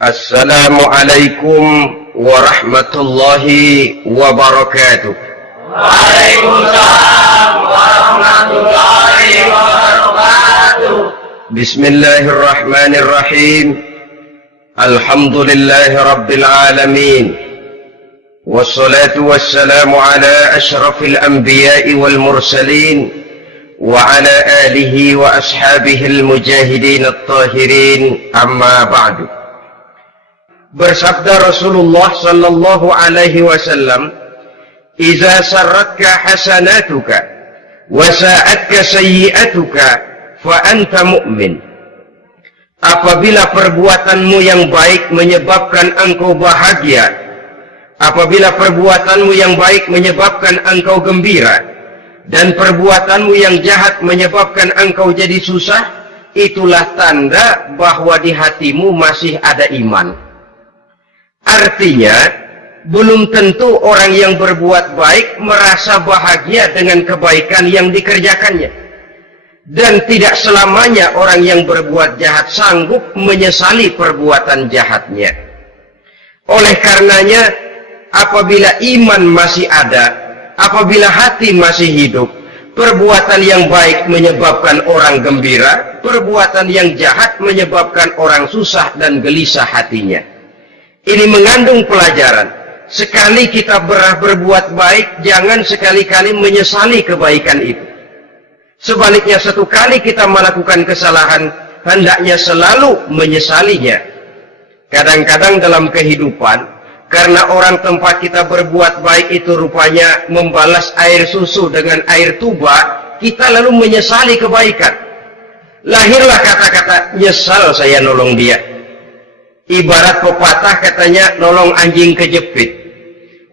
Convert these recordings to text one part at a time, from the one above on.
Assalamualaikum warahmatullahi wabarakatuh. Waalaikumsalam warahmatullahi wabarakatuh. Bismillahirrahmanirrahim. Alhamdulillahi rabbil alamin. Wassalatu wassalamu ala ashrafil anbiya'i wal mursalin wa ala alihi wa ashabihi al-mujahidin at-tahirin, amma ba'du. Bersabda Rasulullah sallallahu alaihi wasallam, "Idza sarratka hasanatuka wa sa'atka sayyi'atuka fa anta mu'min." Apabila perbuatanmu yang baik menyebabkan engkau bahagia, apabila perbuatanmu yang baik menyebabkan engkau gembira, dan perbuatanmu yang jahat menyebabkan engkau jadi susah, itulah tanda bahwa di hatimu masih ada iman. Artinya, belum tentu orang yang berbuat baik merasa bahagia dengan kebaikan yang dikerjakannya. Dan tidak selamanya orang yang berbuat jahat sanggup menyesali perbuatan jahatnya. Oleh karenanya, apabila iman masih ada, apabila hati masih hidup, perbuatan yang baik menyebabkan orang gembira, perbuatan yang jahat menyebabkan orang susah dan gelisah hatinya. Ini mengandung pelajaran. Sekali kita berbuat baik, jangan sekali-kali menyesali kebaikan itu. Sebaliknya, satu kali kita melakukan kesalahan, hendaknya selalu menyesalinya. Kadang-kadang dalam kehidupan, karena orang tempat kita berbuat baik itu rupanya membalas air susu dengan air tuba, kita lalu menyesali kebaikan. Lahirlah kata-kata, "Nyesal saya nolong dia." Ibarat pepatah katanya, nolong anjing kejepit.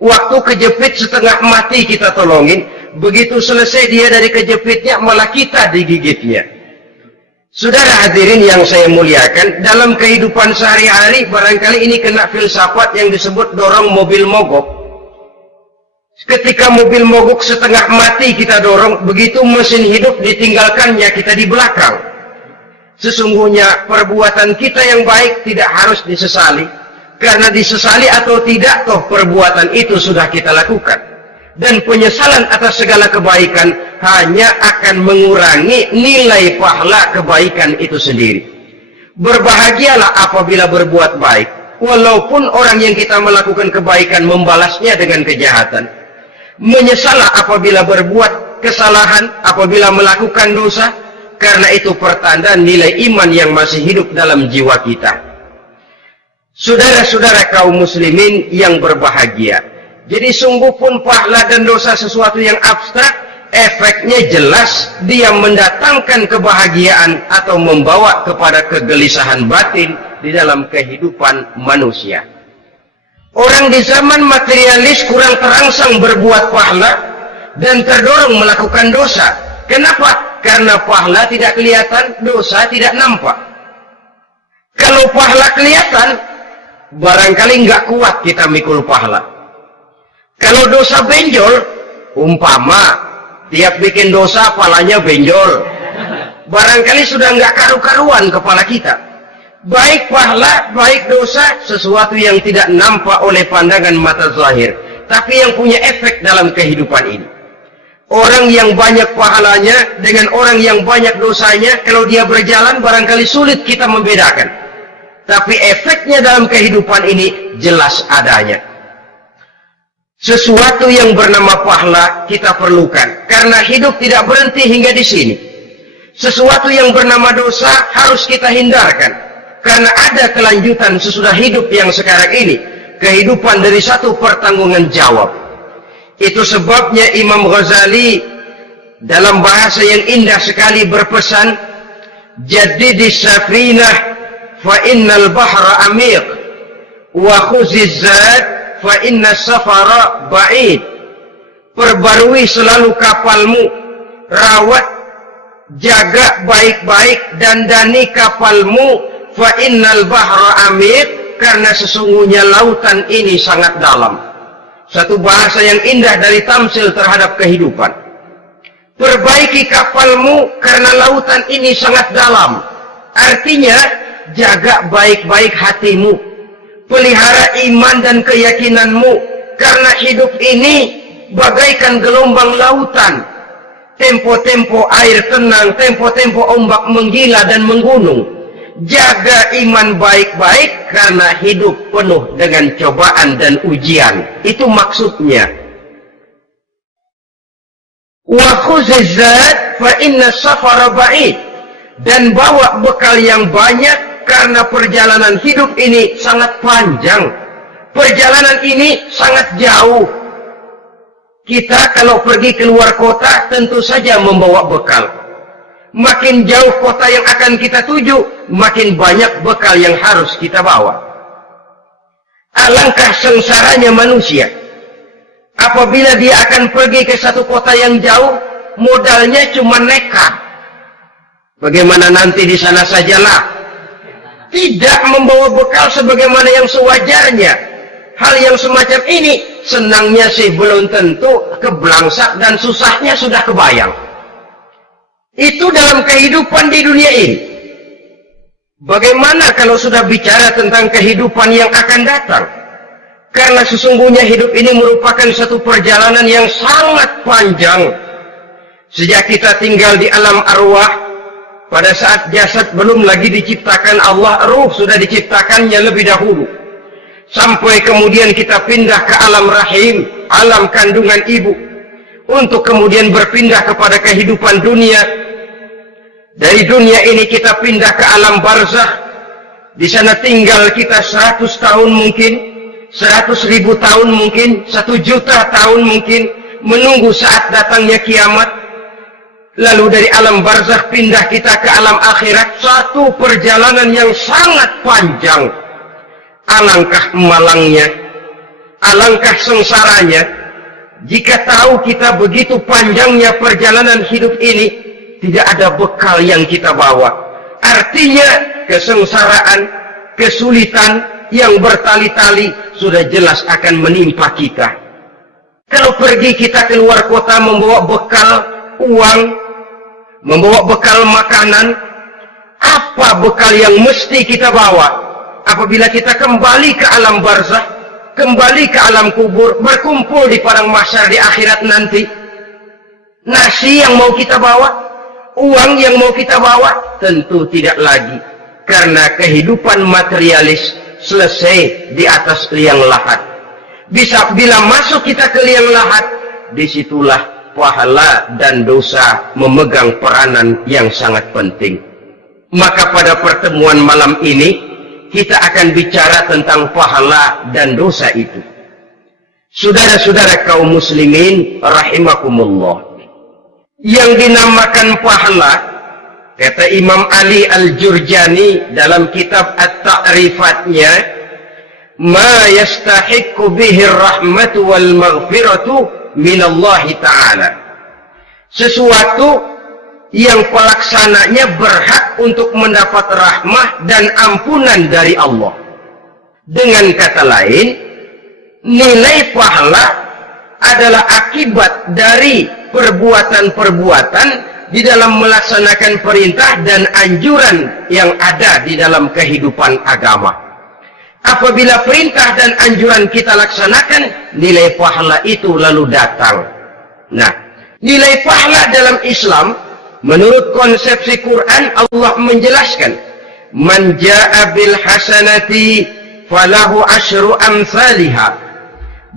Waktu kejepit setengah mati kita tolongin, begitu selesai dia dari kejepitnya, malah kita digigitnya. Saudara hadirin yang saya muliakan, dalam kehidupan sehari-hari barangkali ini kena filsafat yang disebut dorong mobil mogok. Ketika mobil mogok setengah mati kita dorong, begitu mesin hidup ditinggalkannya kita di belakang. Sesungguhnya perbuatan kita yang baik tidak harus disesali, karena disesali atau tidak, toh perbuatan itu sudah kita lakukan. Dan penyesalan atas segala kebaikan hanya akan mengurangi nilai pahala kebaikan itu sendiri. Berbahagialah apabila berbuat baik, walaupun orang yang kita melakukan kebaikan membalasnya dengan kejahatan. Menyesalah apabila berbuat kesalahan, apabila melakukan dosa, karena itu pertanda nilai iman yang masih hidup dalam jiwa kita. Saudara-saudara kaum muslimin yang berbahagia, jadi sungguh pun pahala dan dosa sesuatu yang abstrak, efeknya jelas dia mendatangkan kebahagiaan atau membawa kepada kegelisahan batin di dalam kehidupan manusia. Orang di zaman materialis kurang terangsang berbuat pahala dan terdorong melakukan dosa. Kenapa? Karena pahala tidak kelihatan, dosa tidak nampak. Kalau pahala kelihatan, barangkali nggak kuat kita mikul pahala. Kalau dosa benjol, umpama tiap bikin dosa palanya benjol, barangkali sudah nggak karu-karuan kepala kita. Baik pahala, baik dosa, sesuatu yang tidak nampak oleh pandangan mata zahir, tapi yang punya efek dalam kehidupan ini. Orang yang banyak pahalanya dengan orang yang banyak dosanya, kalau dia berjalan barangkali sulit kita membedakan. Tapi efeknya dalam kehidupan ini jelas adanya. Sesuatu yang bernama pahala kita perlukan, karena hidup tidak berhenti hingga di sini. Sesuatu yang bernama dosa harus kita hindarkan, karena ada kelanjutan sesudah hidup yang sekarang ini. Kehidupan dari satu pertanggungan jawab. Itu sebabnya Imam Ghazali dalam bahasa yang indah sekali berpesan, "Jaddidis safinah fa innal bahra amiq wa khuziz zad fa innas safara ba'id." Perbarui selalu kapalmu, rawat, jaga baik-baik, dandani kapalmu, fa innal bahra amiq, karena sesungguhnya lautan ini sangat dalam. Satu bahasa yang indah dari tamsil terhadap kehidupan. Perbaiki kapalmu karena lautan ini sangat dalam. Artinya, jaga baik-baik hatimu. pelihara iman dan keyakinanmu, karena hidup ini bagaikan gelombang lautan, tempo-tempo air tenang, tempo-tempo ombak menggila dan menggunung. Jaga iman baik-baik karena hidup penuh dengan cobaan dan ujian. Itu maksudnya. Wa khuzz zad fa inna safara ba'id. Dan bawa bekal yang banyak karena perjalanan hidup ini sangat panjang. Perjalanan ini sangat jauh. Kita kalau pergi keluar kota tentu saja membawa bekal. Makin jauh kota yang akan kita tuju, makin banyak bekal yang harus kita bawa. Alangkah sengsaranya manusia apabila dia akan pergi ke satu kota yang jauh, modalnya cuma nekat. Bagaimana nanti di sana sajalah. Tidak membawa bekal sebagaimana yang sewajarnya. Hal yang semacam ini, senangnya sih belum tentu, keblangsak dan susahnya sudah kebayang. Itu dalam kehidupan di dunia ini. Bagaimana kalau sudah bicara tentang kehidupan yang akan datang? Karena sesungguhnya hidup ini merupakan satu perjalanan yang sangat panjang. Sejak kita tinggal di alam arwah, pada saat jasad belum lagi diciptakan Allah, ruh sudah diciptakannya lebih dahulu. Sampai kemudian kita pindah ke alam rahim, alam kandungan ibu, untuk kemudian berpindah kepada kehidupan dunia. Dari dunia ini kita pindah ke alam barzakh. Di sana tinggal kita 100 tahun mungkin, 100.000 tahun mungkin, 1 juta tahun mungkin, menunggu saat datangnya kiamat. Lalu dari alam barzakh pindah kita ke alam akhirat. Satu perjalanan yang sangat panjang. Alangkah malangnya, alangkah sengsaranya jika tahu kita begitu panjangnya perjalanan hidup ini, tidak ada bekal yang kita bawa. Artinya kesengsaraan, kesulitan yang bertali-tali sudah jelas akan menimpa kita. Kalau pergi kita keluar kota membawa bekal uang, membawa bekal makanan, apa bekal yang mesti kita bawa? Apabila kita kembali ke alam barzakh, kembali ke alam kubur, berkumpul di padang mahsyar di akhirat nanti, nasi yang mau kita bawa? Uang yang mau kita bawa? Tentu tidak lagi. Karena kehidupan materialis selesai di atas liang lahat. Bila masuk kita ke liang lahat, disitulah pahala dan dosa memegang peranan yang sangat penting. Maka pada pertemuan malam ini, kita akan bicara tentang pahala dan dosa itu. Saudara-saudara kaum muslimin rahimakumullah, yang dinamakan pahala, kata Imam Ali Al-Jurjani dalam kitab At-Ta'rifatnya, ma yastahiqqu bihi ar-rahmatu wal maghfiratu minallahi ta'ala. Sesuatu yang pelaksananya berhak untuk mendapat rahmah dan ampunan dari Allah. Dengan kata lain, nilai pahala adalah akibat dari perbuatan-perbuatan di dalam melaksanakan perintah dan anjuran yang ada di dalam kehidupan agama. Apabila perintah dan anjuran kita laksanakan, nilai pahala itu lalu datang. Nah, nilai pahala dalam Islam, menurut konsepsi Quran, Allah menjelaskan, man jaa bil hasanati falahu asyru amsalihha.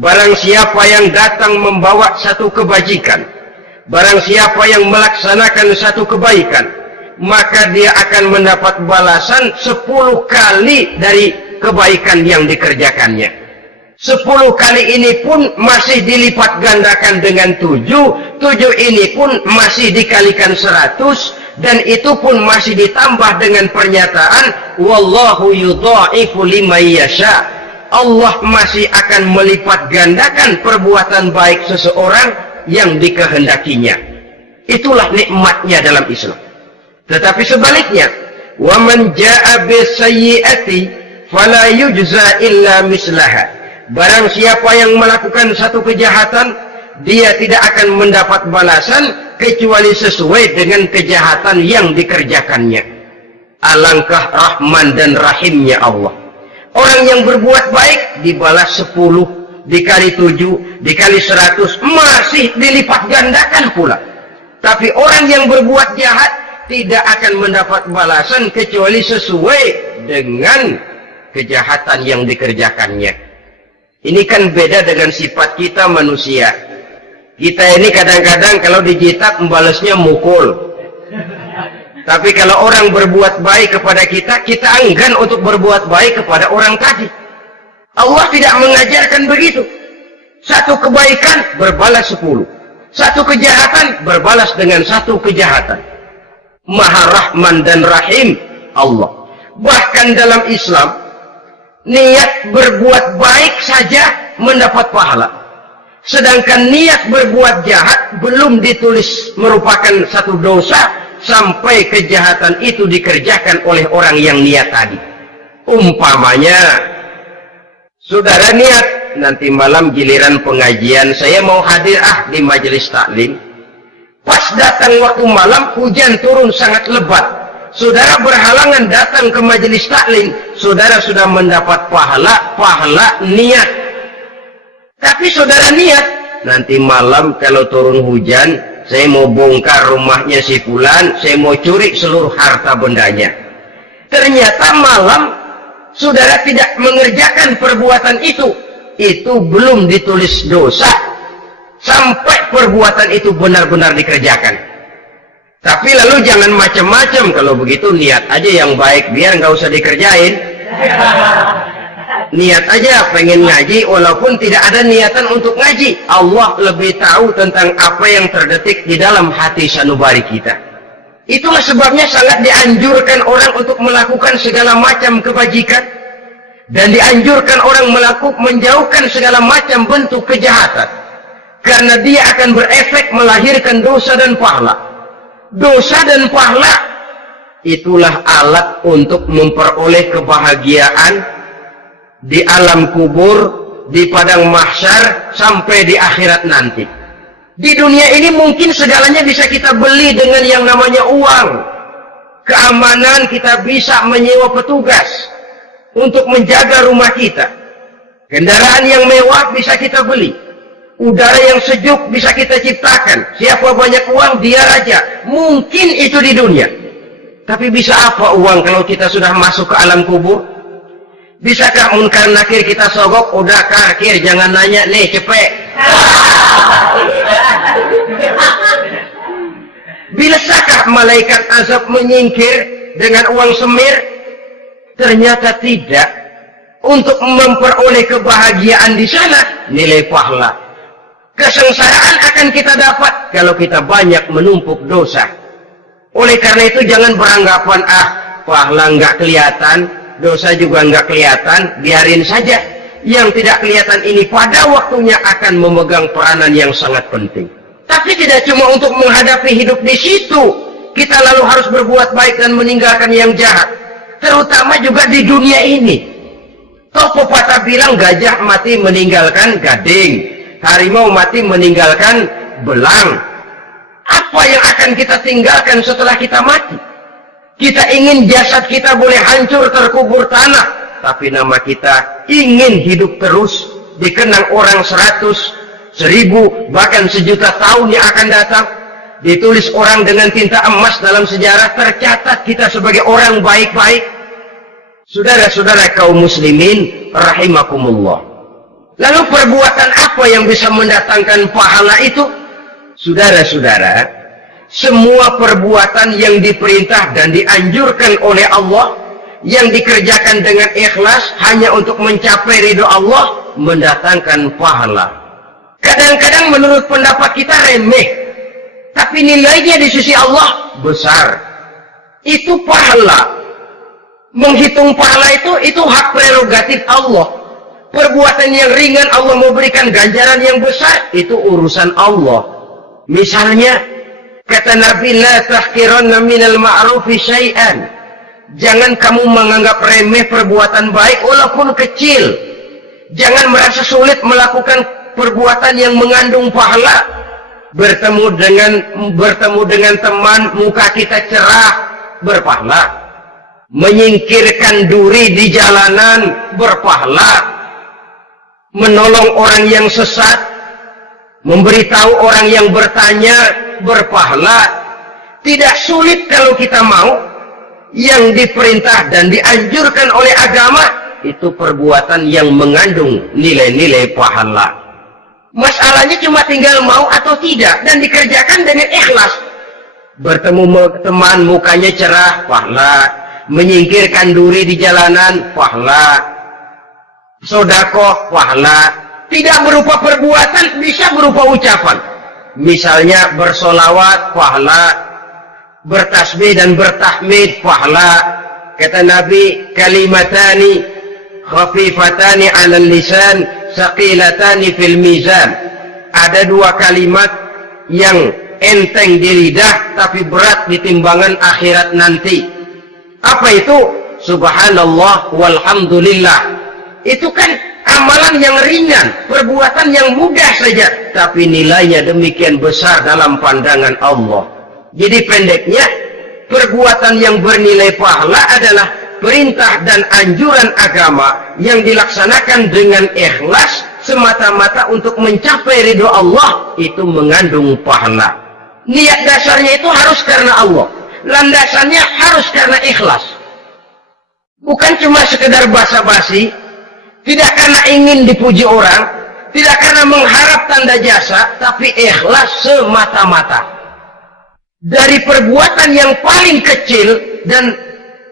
Barang siapa yang datang membawa satu kebajikan, barang siapa yang melaksanakan satu kebaikan, maka dia akan mendapat balasan 10 kali dari kebaikan yang dikerjakannya. 10 kali ini pun masih dilipat gandakan dengan 7 ini pun masih dikalikan 100, dan itu pun masih ditambah dengan pernyataan wallahu yudha'ifu liman yasha. Allah masih akan melipat gandakan perbuatan baik seseorang yang dikehendakinya. Itulah nikmatnya dalam Islam. Tetapi sebaliknya, wa man jaa bisayyi'ati fala yujza illa mislaha. Barang siapa yang melakukan satu kejahatan, dia tidak akan mendapat balasan kecuali sesuai dengan kejahatan yang dikerjakannya. Alangkah rahman dan rahimnya Allah. Orang yang berbuat baik dibalas 10, dikali 7, dikali 100, masih dilipat gandakan pula. Tapi orang yang berbuat jahat tidak akan mendapat balasan kecuali sesuai dengan kejahatan yang dikerjakannya. Ini kan beda dengan sifat kita manusia. Kita ini kadang-kadang kalau dijitak membalasnya mukul. Tapi kalau orang berbuat baik kepada kita, kita enggan untuk berbuat baik kepada orang tadi. Allah tidak mengajarkan begitu. Satu kebaikan berbalas 10. Satu kejahatan berbalas dengan satu kejahatan. Maha Rahman dan Rahim Allah. Bahkan dalam Islam, niat berbuat baik saja mendapat pahala. Sedangkan niat berbuat jahat belum ditulis merupakan satu dosa sampai kejahatan itu dikerjakan oleh orang yang niat tadi. Umpamanya, saudara niat nanti malam giliran pengajian saya mau hadir di majelis taklim. Pas datang waktu malam hujan turun sangat lebat. Saudara berhalangan datang ke majelis taklim, saudara sudah mendapat pahala niat. Tapi saudara niat, nanti malam kalau turun hujan, saya mau bongkar rumahnya si fulan, saya mau curi seluruh harta bendanya. Ternyata malam, saudara tidak mengerjakan perbuatan itu belum ditulis dosa, sampai perbuatan itu benar-benar dikerjakan. Tapi lalu jangan macam-macam, kalau begitu niat aja yang baik, biar nggak usah dikerjain. Niat aja pengen ngaji walaupun tidak ada niatan untuk ngaji. Allah lebih tahu tentang apa yang terdetik di dalam hati sanubari kita. Itulah sebabnya sangat dianjurkan orang untuk melakukan segala macam kebajikan, dan dianjurkan orang menjauhkan segala macam bentuk kejahatan, karena dia akan berefek melahirkan dosa dan pahala. Dosa dan pahala itulah alat untuk memperoleh kebahagiaan di alam kubur, di padang mahsyar, sampai di akhirat nanti. Di dunia ini mungkin segalanya bisa kita beli dengan yang namanya uang. Keamanan kita bisa menyewa petugas untuk menjaga rumah kita. Kendaraan yang mewah bisa kita beli. Udara yang sejuk bisa kita ciptakan. Siapa banyak uang, dia raja. Mungkin itu di dunia. Tapi bisa apa uang kalau kita sudah masuk ke alam kubur? Bisakah munkar nakir kita sogok? Udah kakir, jangan nanya nih, cepet. Bisakah malaikat azab menyingkir dengan uang semir? Ternyata tidak. Untuk memperoleh kebahagiaan di sana, nilai pahala. Kesengsaraan akan kita dapat kalau kita banyak menumpuk dosa. Oleh karena itu jangan beranggapan pahala nggak kelihatan, dosa juga nggak kelihatan, biarin saja. Yang tidak kelihatan ini pada waktunya akan memegang peranan yang sangat penting. Tapi tidak cuma untuk menghadapi hidup di situ, kita lalu harus berbuat baik dan meninggalkan yang jahat. Terutama juga di dunia ini. Toh pepatah bilang gajah mati meninggalkan gading, harimau mati meninggalkan belang. Apa yang akan kita tinggalkan setelah kita mati? Kita ingin jasad kita boleh hancur terkubur tanah, tapi nama kita ingin hidup terus, dikenang orang 100, 1000, bahkan 1.000.000 tahun yang akan datang. Ditulis orang dengan tinta emas dalam sejarah, tercatat kita sebagai orang baik-baik. Saudara-saudara kaum muslimin rahimakumullah. Lalu perbuatan apa yang bisa mendatangkan pahala itu? Saudara-saudara, semua perbuatan yang diperintah dan dianjurkan oleh Allah, yang dikerjakan dengan ikhlas hanya untuk mencapai ridho Allah, mendatangkan pahala. Kadang-kadang menurut pendapat kita remeh, tapi nilainya di sisi Allah besar. Itu pahala. Menghitung pahala itu hak prerogatif Allah. Perbuatan yang ringan Allah mau berikan ganjaran yang besar, itu urusan Allah. Misalnya, kata Nabi, la tahqiranna minal ma'rufi syai'an. Jangan kamu menganggap remeh perbuatan baik walaupun kecil. Jangan merasa sulit melakukan perbuatan yang mengandung pahala. Bertemu dengan teman, muka kita cerah, berpahala. menyingkirkan duri di jalanan berpahala, menolong orang yang sesat, memberitahu orang yang bertanya berpahala. Tidak sulit kalau kita mau. Yang diperintah dan dianjurkan oleh agama itu perbuatan yang mengandung nilai-nilai pahala. Masalahnya cuma tinggal mau atau tidak dan dikerjakan dengan ikhlas. Bertemu teman mukanya cerah, pahala. Menyingkirkan duri di jalanan, pahala. Sedekah, pahala. Tidak berupa perbuatan, bisa berupa ucapan. Misalnya bersolawat, pahala. Bertasbih dan bertahmid, pahala. Kata Nabi, kalimatani khafifatani 'alal lisan, saqilatani fil mizan. Ada dua kalimat yang enteng di lidah tapi berat di timbangan akhirat nanti. Apa itu? Subhanallah walhamdulillah. Itu kan amalan yang ringan, perbuatan yang mudah saja, tapi nilainya demikian besar dalam pandangan Allah. Jadi pendeknya, perbuatan yang bernilai pahala adalah perintah dan anjuran agama yang dilaksanakan dengan ikhlas semata-mata untuk mencapai ridho Allah, itu mengandung pahala. Niat dasarnya itu harus karena Allah, landasannya harus karena ikhlas. Bukan cuma sekedar basa-basi, tidak karena ingin dipuji orang, tidak karena mengharap tanda jasa, tapi ikhlas semata-mata. Dari perbuatan yang paling kecil dan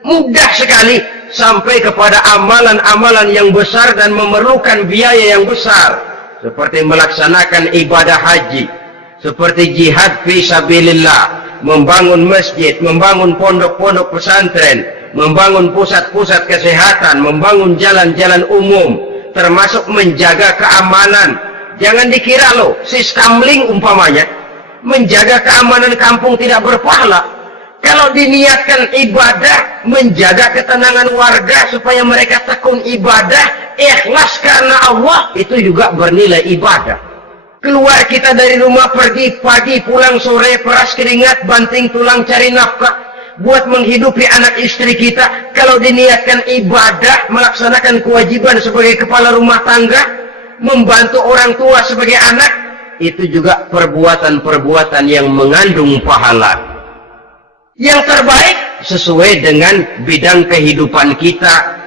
mudah sekali sampai kepada amalan-amalan yang besar dan memerlukan biaya yang besar, seperti melaksanakan ibadah haji, seperti jihad fi sabilillah, membangun masjid, membangun pondok-pondok pesantren, membangun pusat-pusat kesehatan, membangun jalan-jalan umum, termasuk menjaga keamanan. Jangan dikira loh, sistemling umpamanya, menjaga keamanan kampung tidak berpahala. Kalau diniatkan ibadah, menjaga ketenangan warga supaya mereka tekun ibadah, ikhlas karena Allah, itu juga bernilai ibadah. Keluar kita dari rumah, pergi pagi, pulang sore, peras keringat, banting tulang cari nafkah buat menghidupi anak istri kita. Kalau diniatkan ibadah, melaksanakan kewajiban sebagai kepala rumah tangga, membantu orang tua sebagai anak, itu juga perbuatan-perbuatan yang mengandung pahala. Yang terbaik sesuai dengan bidang kehidupan kita.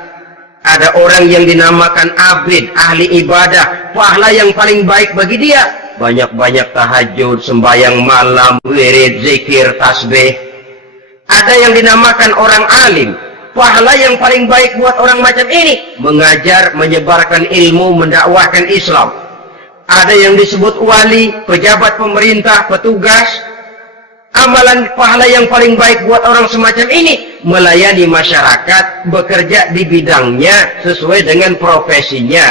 Ada orang yang dinamakan abid, ahli ibadah, pahala yang paling baik bagi dia banyak-banyak tahajud, sembahyang malam, wirid, zikir, tasbih. Ada yang dinamakan orang alim, pahala yang paling baik buat orang macam ini mengajar, menyebarkan ilmu, mendakwahkan Islam. Ada yang disebut wali, pejabat pemerintah, petugas. Amalan pahala yang paling baik buat orang semacam ini melayani masyarakat, bekerja di bidangnya sesuai dengan profesinya.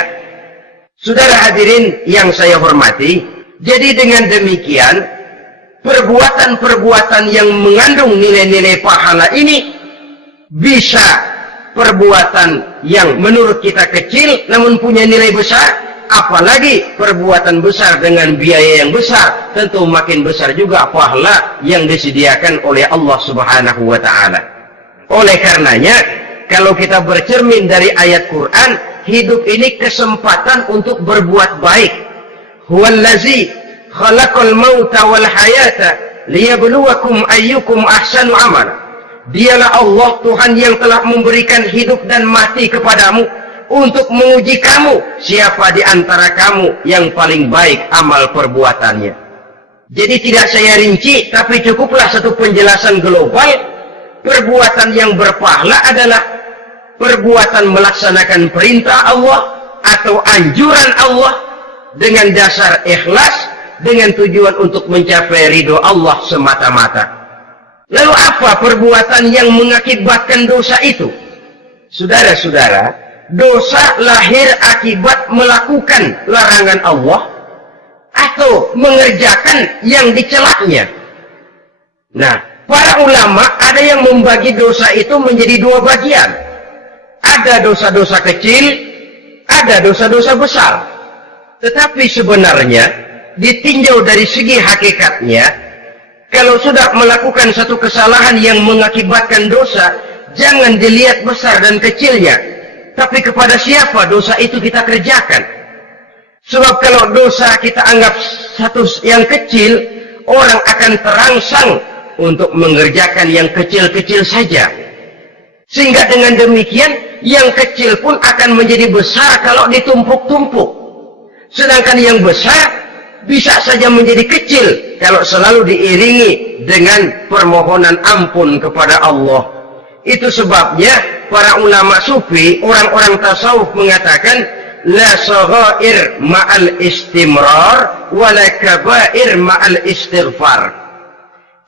Saudara hadirin yang saya hormati, jadi dengan demikian perbuatan-perbuatan yang mengandung nilai-nilai pahala ini bisa perbuatan yang menurut kita kecil namun punya nilai besar. Apalagi perbuatan besar dengan biaya yang besar, tentu makin besar juga pahala yang disediakan oleh Allah Subhanahu wa ta'ala. Oleh karenanya, kalau kita bercermin dari ayat Quran, hidup ini kesempatan untuk berbuat baik. Huwallazi khalaqal mauta wal hayata liyabluwakum ayyukum ahsanu amala. Dialah Allah Tuhan yang telah memberikan hidup dan mati kepadamu untuk menguji kamu, siapa di antara kamu yang paling baik amal perbuatannya. Jadi tidak saya rinci, tapi cukuplah satu penjelasan global. Perbuatan yang berpahala adalah perbuatan melaksanakan perintah Allah atau anjuran Allah dengan dasar ikhlas, dengan tujuan untuk mencapai ridho Allah semata-mata. Lalu apa perbuatan yang mengakibatkan dosa itu? Saudara-saudara, dosa lahir akibat melakukan larangan Allah atau mengerjakan yang dicelaknya. Nah, para ulama ada yang membagi dosa itu menjadi dua bagian. Ada dosa-dosa kecil, ada dosa-dosa besar. Tetapi sebenarnya ditinjau dari segi hakikatnya, kalau sudah melakukan satu kesalahan yang mengakibatkan dosa, jangan dilihat besar dan kecilnya, tapi kepada siapa dosa itu kita kerjakan. Sebab kalau dosa kita anggap satu yang kecil, orang akan terangsang untuk mengerjakan yang kecil-kecil saja. Sehingga dengan demikian, yang kecil pun akan menjadi besar kalau ditumpuk-tumpuk. Sedangkan yang besar bisa saja menjadi kecil kalau selalu diiringi dengan permohonan ampun kepada Allah. Itu sebabnya para ulama sufi, orang-orang tasawuf mengatakan la saghair ma'al istimrar wa la kabair ma'al istighfar.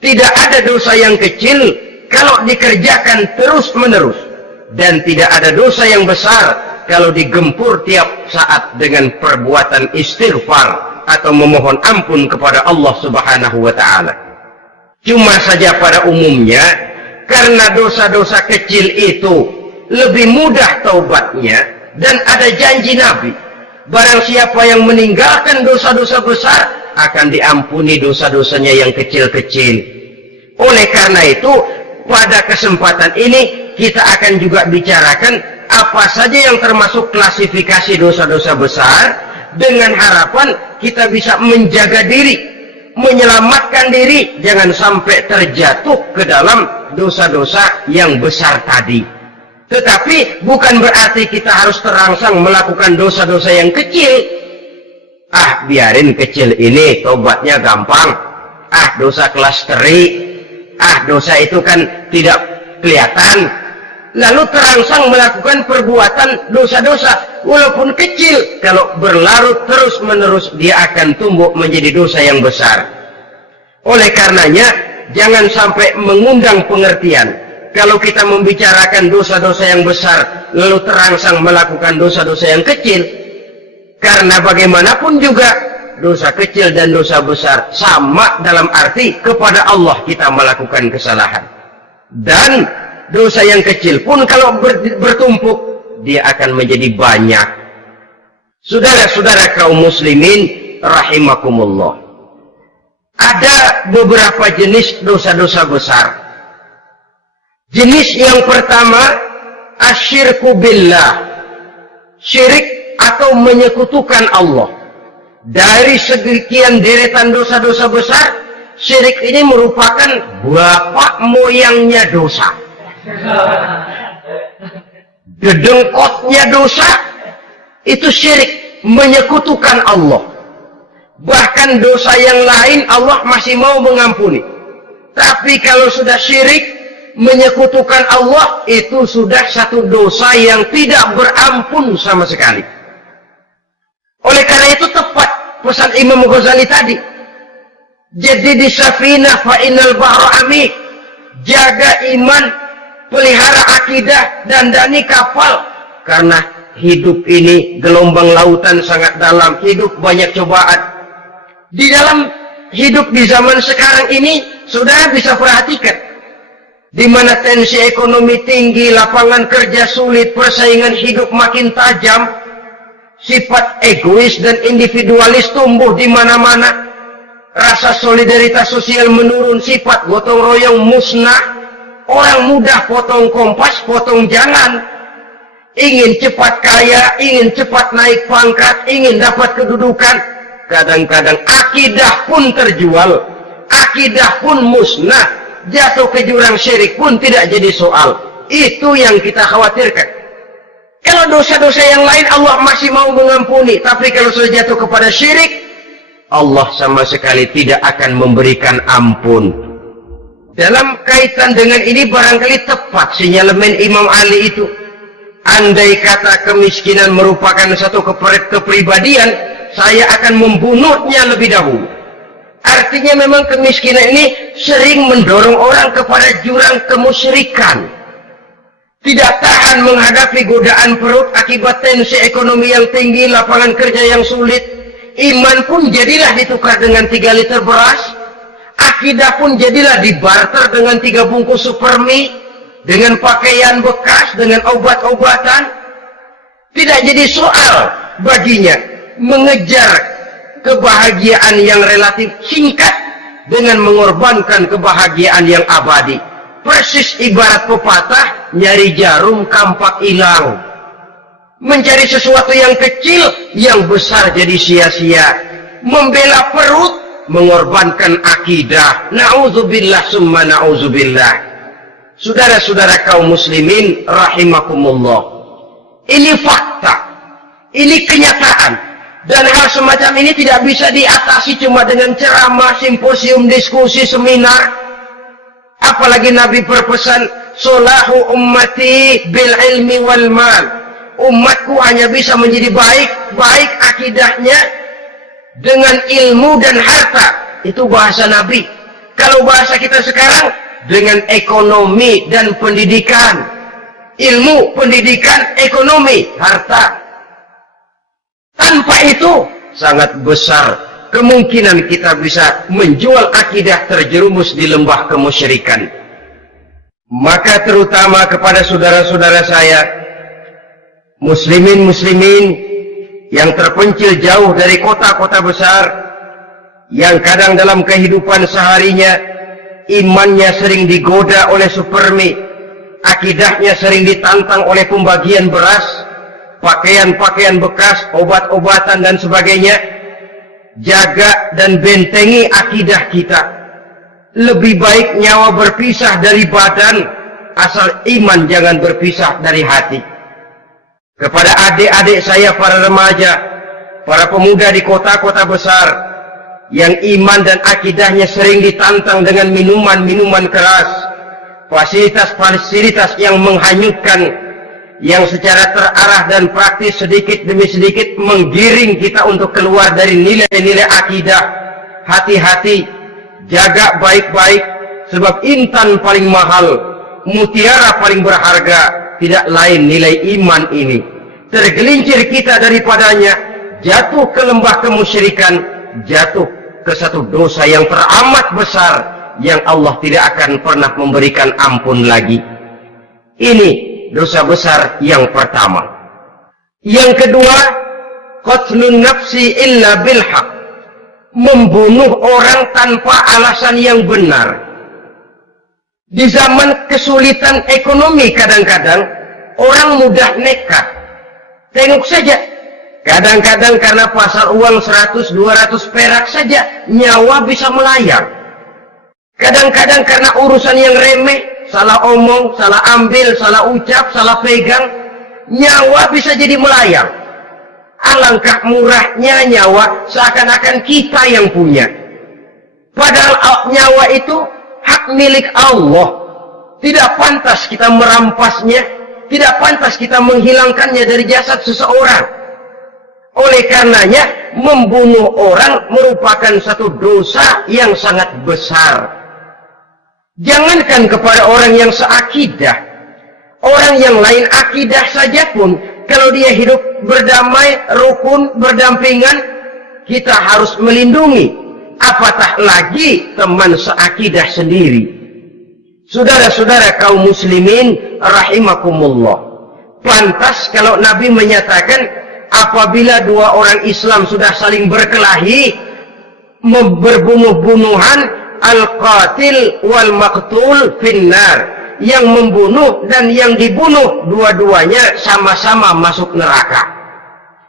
Tidak ada dosa yang kecil kalau dikerjakan terus-menerus, dan tidak ada dosa yang besar kalau digempur tiap saat dengan perbuatan istighfar atau memohon ampun kepada Allah Subhanahu wa ta'ala. Cuma saja pada umumnya, karena dosa-dosa kecil itu lebih mudah taubatnya, dan ada janji Nabi, barang siapa yang meninggalkan dosa-dosa besar akan diampuni dosa-dosanya yang kecil-kecil. Oleh karena itu, pada kesempatan ini kita akan juga bicarakan apa saja yang termasuk klasifikasi dosa-dosa besar, dengan harapan kita bisa menjaga diri, menyelamatkan diri, jangan sampai terjatuh ke dalam dosa-dosa yang besar tadi. Tetapi bukan berarti kita harus terangsang melakukan dosa-dosa yang kecil. Biarin kecil ini, tobatnya gampang. Dosa kelas teri. Dosa itu kan tidak kelihatan. Lalu terangsang melakukan perbuatan dosa-dosa walaupun kecil, kalau berlarut terus-menerus dia akan tumbuh menjadi dosa yang besar. Oleh karenanya jangan sampai mengundang pengertian kalau kita membicarakan dosa-dosa yang besar lalu terangsang melakukan dosa-dosa yang kecil, karena bagaimanapun juga dosa kecil dan dosa besar sama dalam arti kepada Allah kita melakukan kesalahan. Dan dosa yang kecil pun kalau bertumpuk, dia akan menjadi banyak. Saudara-saudara kaum muslimin rahimakumullah, ada beberapa jenis dosa-dosa besar. Jenis yang pertama, asyirku billah, syirik atau menyekutukan Allah. Dari sekian deretan dosa-dosa besar, syirik ini merupakan bapak moyangnya dosa. Dedengkotnya dosa itu syirik, menyekutukan Allah. Bahkan dosa yang lain Allah masih mau mengampuni, tapi kalau sudah syirik, menyekutukan Allah, itu sudah satu dosa yang tidak berampun sama sekali. Oleh karena itu tepat pesan Imam Ghazali tadi, jadi di safinah fa innal bahra amik, jaga iman, pelihara akidah, dandani kapal, karena hidup ini gelombang lautan sangat dalam, hidup banyak cobaan. Di dalam hidup di zaman sekarang ini, saudara bisa perhatikan, di mana tensi ekonomi tinggi, lapangan kerja sulit, persaingan hidup makin tajam, sifat egois dan individualis tumbuh di mana-mana, rasa solidaritas sosial menurun, sifat gotong royong musnah, orang mudah potong kompas, potong jalan, ingin cepat kaya, ingin cepat naik pangkat, ingin dapat kedudukan. Kadang-kadang akidah pun terjual, akidah pun musnah, jatuh ke jurang syirik pun tidak jadi soal. Itu yang kita khawatirkan. Kalau dosa-dosa yang lain Allah masih mau mengampuni, tapi kalau sudah jatuh kepada syirik, Allah sama sekali tidak akan memberikan ampun. Dalam kaitan dengan ini barangkali tepat sinyalemen Imam Ali itu. Andai kata kemiskinan merupakan satu kepribadian, saya akan membunuhnya lebih dahulu. Artinya memang kemiskinan ini sering mendorong orang kepada jurang kemusyrikan. Tidak tahan menghadapi godaan perut akibat tensi ekonomi yang tinggi, lapangan kerja yang sulit. Iman pun jadilah ditukar dengan 3 liter beras. Akidah pun jadilah dibarter dengan 3 bungkus supermi, dengan pakaian bekas, dengan obat-obatan. Tidak jadi soal baginya mengejar kebahagiaan yang relatif singkat dengan mengorbankan kebahagiaan yang abadi. Persis ibarat pepatah, nyari jarum kampak hilang. Mencari sesuatu yang kecil, yang besar jadi sia-sia. Membela perut, mengorbankan akidah. Na'udzubillah summa na'udzubillah. Saudara-saudara kaum muslimin rahimakumullah. Ini fakta. Ini kenyataan. Dan hal semacam ini tidak bisa diatasi cuma dengan ceramah, simposium, diskusi, seminar. Apalagi Nabi berpesan, "Solahu ummati bil ilmi wal mal." Umatku hanya bisa menjadi baik akidahnya dengan ilmu dan harta. Itu bahasa Nabi. Kalau bahasa kita sekarang, dengan ekonomi dan pendidikan. Ilmu, pendidikan, ekonomi, harta. Tanpa itu sangat besar kemungkinan kita bisa menjual akidah terjerumus di lembah kemusyrikan. Maka terutama kepada saudara-saudara saya, muslimin yang terpencil jauh dari kota-kota besar, yang kadang dalam kehidupan seharinya imannya sering digoda oleh supermi, akidahnya sering ditantang oleh pembagian beras, pakaian-pakaian bekas, obat-obatan dan sebagainya. Jaga dan bentengi akidah kita. Lebih baik nyawa berpisah dari badan, asal iman jangan berpisah dari hati. Kepada adik-adik saya para remaja, para pemuda di kota-kota besar, yang iman dan akidahnya sering ditantang dengan minuman-minuman keras, fasilitas-fasilitas yang menghanyutkan, yang secara terarah dan praktis sedikit demi sedikit menggiring kita untuk keluar dari nilai-nilai akidah. Hati-hati, jaga baik-baik, sebab intan paling mahal, mutiara paling berharga, tidak lain nilai iman ini. Tergelincir kita daripadanya, jatuh ke lembah kemusyrikan, jatuh ke satu dosa yang teramat besar, yang Allah tidak akan pernah memberikan ampun lagi. Ini dosa besar yang pertama. Yang kedua, qatlun nafsi illa bilhaq, membunuh orang tanpa alasan yang benar. Di zaman kesulitan ekonomi kadang-kadang orang mudah nekat. Tengok saja, kadang-kadang karena pasar uang 100-200 perak saja nyawa bisa melayang. Kadang-kadang karena urusan yang remeh, salah omong, salah ambil, salah ucap, salah pegang, nyawa bisa jadi melayang. Alangkah murahnya nyawa, seakan-akan kita yang punya. Padahal nyawa itu hak milik Allah. Tidak pantas kita merampasnya, tidak pantas kita menghilangkannya dari jasad seseorang. Oleh karenanya, membunuh orang merupakan satu dosa yang sangat besar. Jangankan kepada orang yang seakidah, orang yang lain akidah saja pun, kalau dia hidup berdamai, rukun, berdampingan, kita harus melindungi. Apatah lagi teman seakidah sendiri. Saudara-saudara kaum muslimin rahimakumullah. Pantas kalau Nabi menyatakan, apabila dua orang Islam sudah saling berkelahi, berbunuh-bunuhan, al-qatil wal maqtul finnar, yang membunuh dan yang dibunuh dua-duanya sama-sama masuk neraka.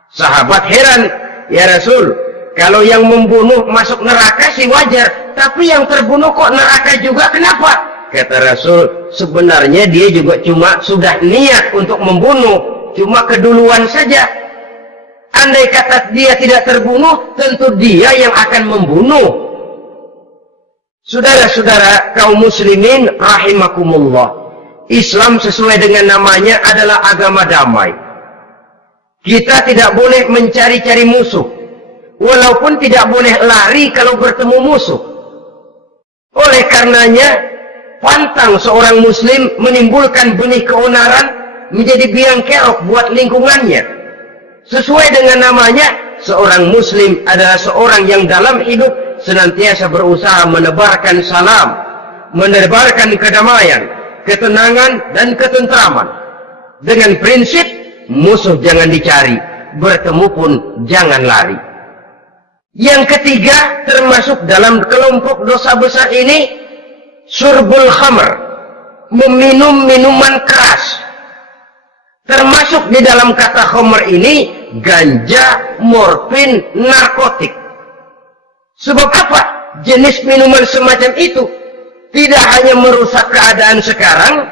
Sahabat heran, ya Rasul, kalau yang membunuh masuk neraka sih wajar, tapi yang terbunuh kok neraka juga, kenapa? Kata Rasul, sebenarnya dia juga cuma sudah niat untuk membunuh, cuma keduluan saja. Andai kata dia tidak terbunuh, tentu dia yang akan membunuh. Saudara-saudara kaum muslimin rahimakumullah, Islam sesuai dengan namanya adalah agama damai. Kita tidak boleh mencari-cari musuh, walaupun tidak boleh lari kalau bertemu musuh. Oleh karenanya, pantang seorang muslim menimbulkan benih keonaran menjadi biang kerok buat lingkungannya. Sesuai dengan namanya, seorang muslim adalah seorang yang dalam hidup senantiasa berusaha menebarkan salam, menebarkan kedamaian, ketenangan dan ketentraman. Dengan prinsip, musuh jangan dicari, bertemu pun jangan lari. Yang ketiga, termasuk dalam kelompok dosa besar ini, syurbul khamr, meminum minuman keras. Termasuk di dalam kata khamr ini ganja, morfin, narkotik. Sebab apa? Jenis minuman semacam itu tidak hanya merusak keadaan sekarang,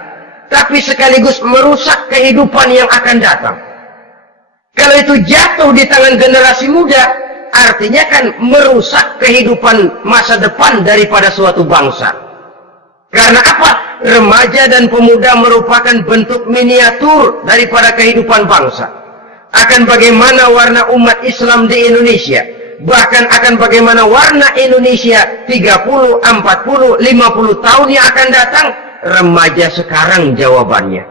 tapi sekaligus merusak kehidupan yang akan datang. Kalau itu jatuh di tangan generasi muda, artinya kan merusak kehidupan masa depan daripada suatu bangsa. Karena apa? Remaja dan pemuda merupakan bentuk miniatur daripada kehidupan bangsa. Akan bagaimana warna umat Islam di Indonesia, bahkan akan bagaimana warna Indonesia 30, 40, 50 tahun yang akan datang, remaja sekarang jawabannya.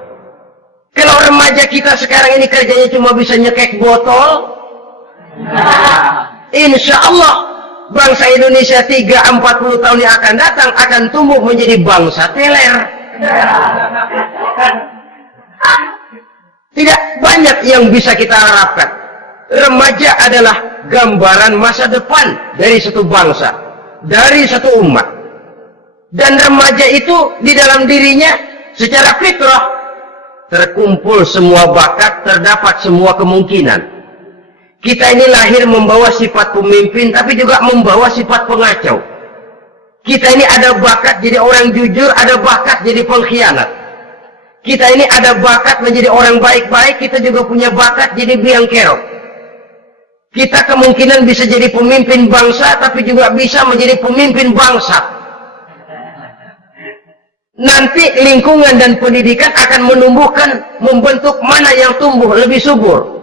Kalau remaja kita sekarang ini kerjanya cuma bisa nyekek botol, insya Allah bangsa Indonesia 30-40 tahun yang akan datang akan tumbuh menjadi bangsa teler. Tidak banyak yang bisa kita harapkan. Remaja adalah gambaran masa depan dari satu bangsa, dari satu umat. Dan remaja itu di dalam dirinya secara fitrah terkumpul semua bakat, terdapat semua kemungkinan. Kita ini lahir membawa sifat pemimpin, tapi juga membawa sifat pengacau. Kita ini ada bakat jadi orang jujur, ada bakat jadi pengkhianat. Kita ini ada bakat menjadi orang baik-baik, kita juga punya bakat jadi biang kerok. Kita kemungkinan bisa jadi pemimpin bangsa, tapi juga bisa menjadi pemimpin bangsa. Nanti lingkungan dan pendidikan akan menumbuhkan, membentuk mana yang tumbuh lebih subur.